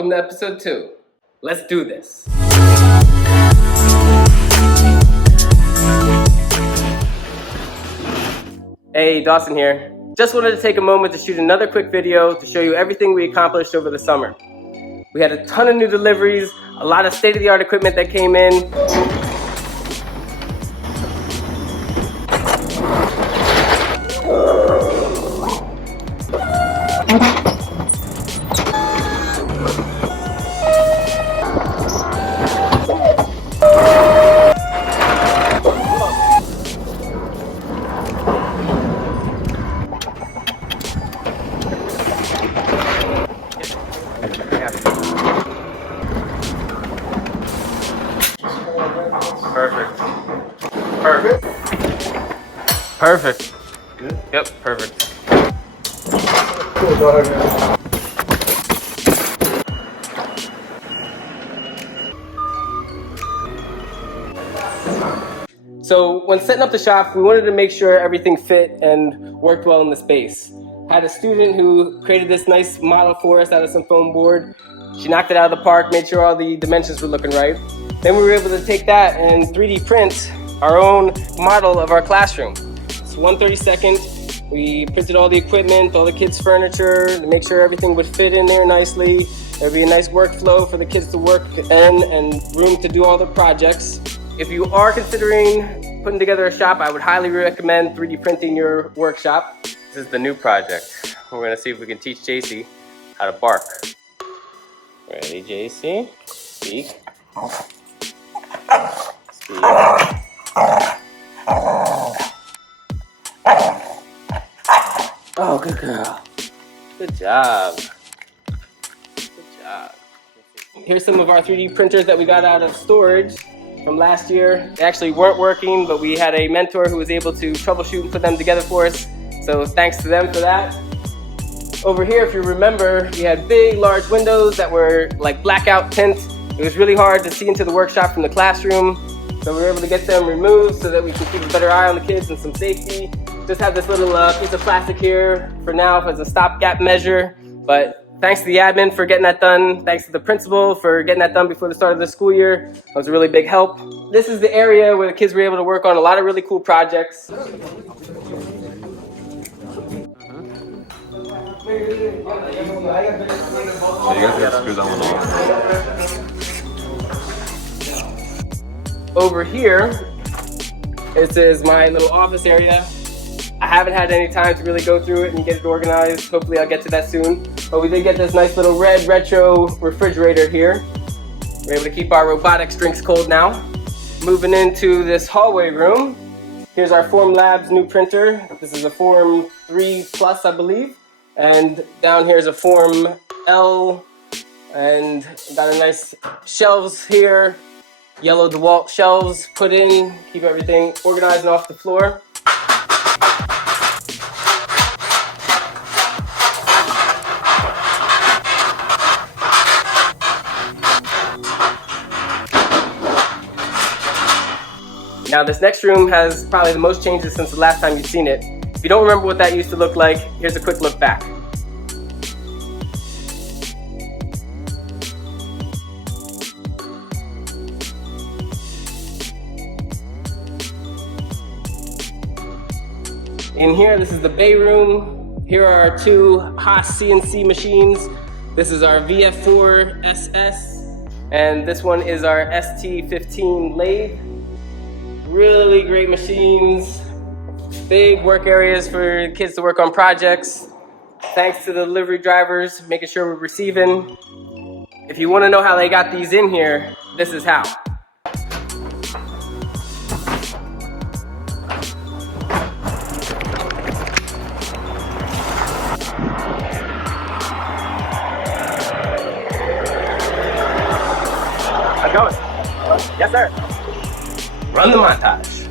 Welcome to episode 2. Let's do this. Hey, Dawson here. Just wanted to take a moment to shoot another quick video to show you everything we accomplished over the summer. We had a ton of new deliveries, a lot of state-of-the-art equipment that came in. Perfect. Good? Yep, perfect. So when setting up the shop, we wanted to make sure everything fit and worked well in the space. Had a student who created this nice model for us out of some foam board. She knocked it out of the park, made sure all the dimensions were looking right. Then we were able to take that and 3D print our own model of our classroom. It's 1/32. We printed all the equipment, all the kids' furniture, to make sure everything would fit in there nicely. There'd be a nice workflow for the kids to work in and room to do all the projects. If you are considering putting together a shop, I would highly recommend 3D printing your workshop. This is the new project. We're gonna see if we can teach JC how to bark. Ready, JC? Speak. Speak. Oh, good girl. Good job. Good job. Here's some of our 3D printers that we got out of storage from last year. They actually weren't working, but we had a mentor who was able to troubleshoot and put them together for us. So thanks to them for that. Over here, if you remember, we had big, large windows that were like blackout tint. It was really hard to see into the workshop from the classroom. So we were able to get them removed so that we can keep a better eye on the kids and some safety. Just have this little piece of plastic here for now as a stopgap measure. But thanks to the admin for getting that done. Thanks to the principal for getting that done before the start of the school year. That was a really big help. This is the area where the kids were able to work on a lot of really cool projects. So you guys gotta screw that one off. Over here, this is my little office area. I haven't had any time to really go through it and get it organized. Hopefully I'll get to that soon. But we did get this nice little red retro refrigerator here. We're able to keep our robotics drinks cold now. Moving into this hallway room. Here's our Form Labs new printer. This is a Form 3 Plus, I believe. And down here is a Form L. And got a nice shelves here. Yellow DeWalt shelves put in. Keep everything organized and off the floor. Now this next room has probably the most changes since the last time you've seen it. If you don't remember what that used to look like, here's a quick look back. In here, this is the bay room. Here are our 2 HAAS CNC machines. This is our VF4 SS, and this one is our ST15 lathe. Really great machines, big work areas for kids to work on projects. Thanks to the delivery drivers, making sure we're receiving. If you want to know how they got these in here, this is how. I'm going. Yes, sir. Run the montage.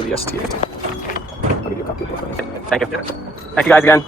for the STA. I'll give you a copy of both. Thank you. Thank you guys again.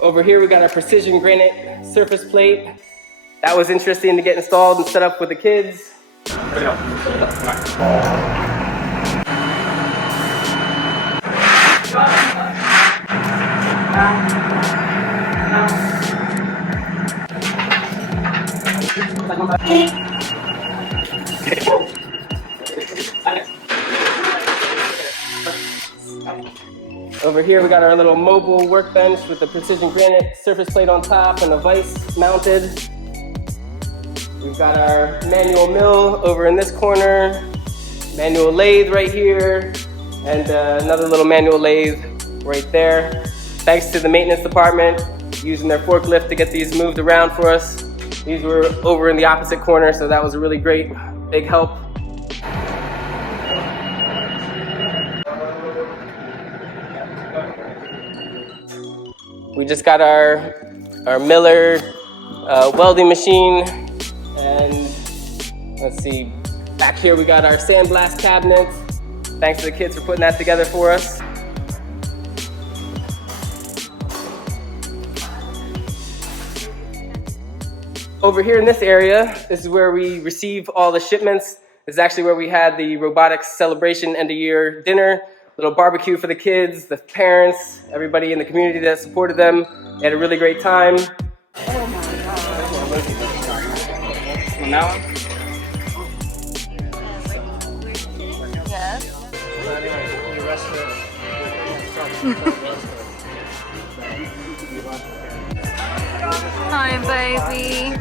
Over here we got our precision granite surface plate. That was interesting to get installed and set up with the kids. Over here we got our little mobile workbench with the precision granite surface plate on top and a vise mounted. We've got our manual mill over in this corner, manual lathe right here, and another little manual lathe right there. Thanks to the maintenance department using their forklift to get these moved around for us. These were over in the opposite corner, so that was a really great big help. We just got our Miller welding machine, and let's see, back here we got our sandblast cabinets. Thanks to the kids for putting that together for us. Over here in this area, this is where we receive all the shipments. This is actually where we had the robotics celebration end of year dinner. Little barbecue for the kids, the parents, everybody in the community that supported them. They had a really great time. Oh my God. From now on? Yes. Hi, baby.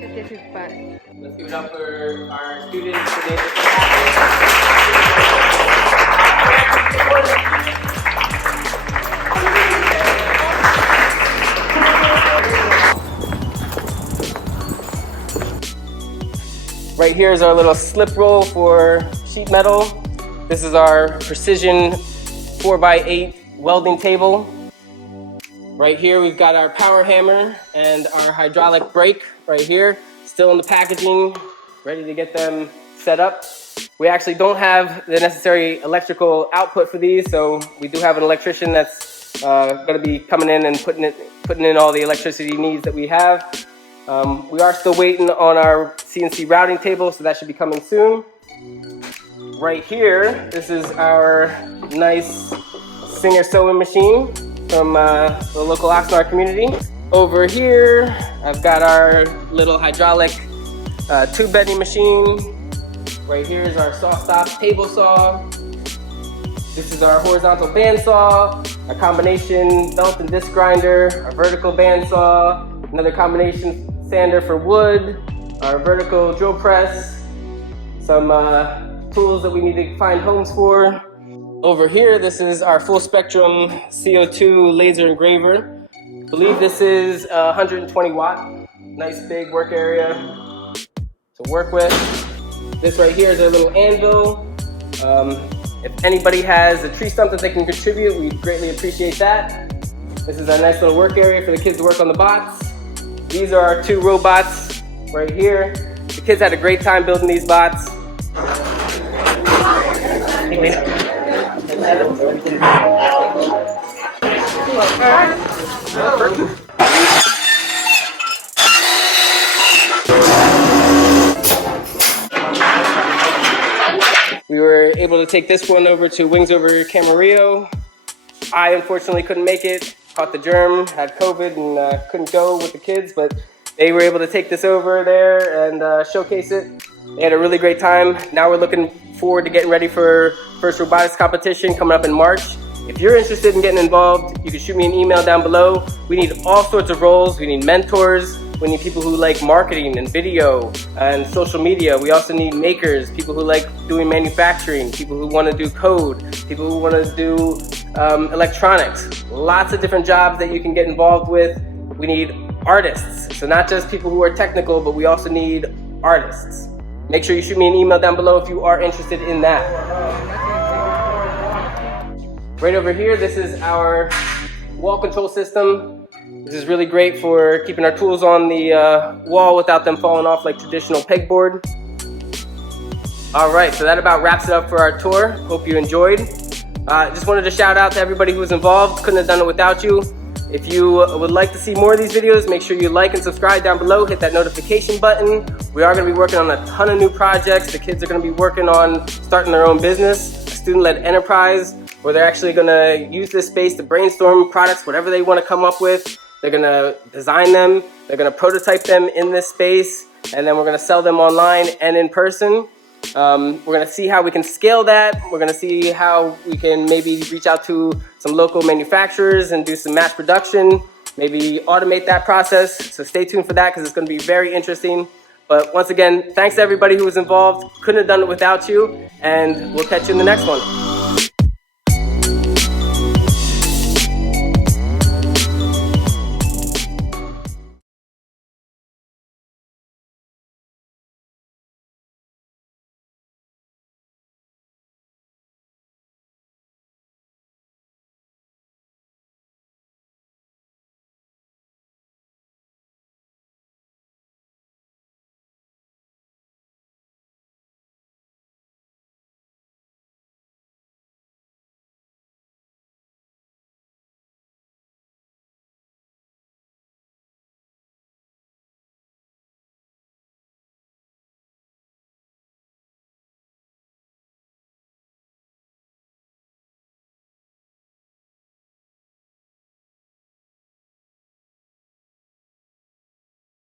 This is fun. Let's give it up for our students today. Right here is our little slip roll for sheet metal. This is our precision 4x8 welding table. Right here we've got our power hammer and our hydraulic brake right here, still in the packaging, ready to get them set up. We actually don't have the necessary electrical output for these, so we do have an electrician that's going to be coming in and putting in all the electricity needs that we have. We are still waiting on our CNC routing table, so that should be coming soon. Right here, this is our nice Singer sewing machine from the local Oxnard community. Over here, I've got our little hydraulic tube bending machine. Right here is our saw stop table saw. This is our horizontal bandsaw, a combination belt and disc grinder, our vertical bandsaw, another combination sander for wood, our vertical drill press, some tools that we need to find homes for. Over here, this is our full spectrum CO2 laser engraver. I believe this is 120 watt. Nice big work area to work with. This right here is our little anvil. If anybody has a tree stump that they can contribute, we'd greatly appreciate that. This is a nice little work area for the kids to work on the bots. These are our two robots right here. The kids had a great time building these bots. We were able to take this one over to Wings Over Camarillo. I unfortunately couldn't make it, caught the germ, had COVID, and couldn't go with the kids, but they were able to take this over there and showcase it. They had a really great time. Now we're looking forward to getting ready for first robotics competition coming up in March. If you're interested in getting involved, you can shoot me an email down below. We need all sorts of roles. We need mentors, We need people who like marketing and video and social media. We also need makers, people who like doing manufacturing, people who want to do code, people who want to do electronics. Lots of different jobs that you can get involved with. We need artists, so not just people who are technical, but we also need artists. Make sure you shoot me an email down below if you are interested in that. Right over here, this is our wall control system. This is really great for keeping our tools on the wall without them falling off like traditional pegboard. All right, so that about wraps it up for our tour. Hope you enjoyed. Just wanted to shout out to everybody who was involved. Couldn't have done it without you. If you would like to see more of these videos, make sure you like and subscribe down below. Hit that notification button. We are going to be working on a ton of new projects. The kids are going to be working on starting their own business, a student-led enterprise, where they're actually going to use this space to brainstorm products, whatever they want to come up with. They're going to design them, they're going to prototype them in this space, and then we're going to sell them online and in person. We're going to see how we can scale that. We're going to see how we can maybe reach out to some local manufacturers and do some mass production, maybe automate that process. So stay tuned for that because it's going to be very interesting. But once again, thanks to everybody who was involved. Couldn't have done it without you, and we'll catch you in the next one.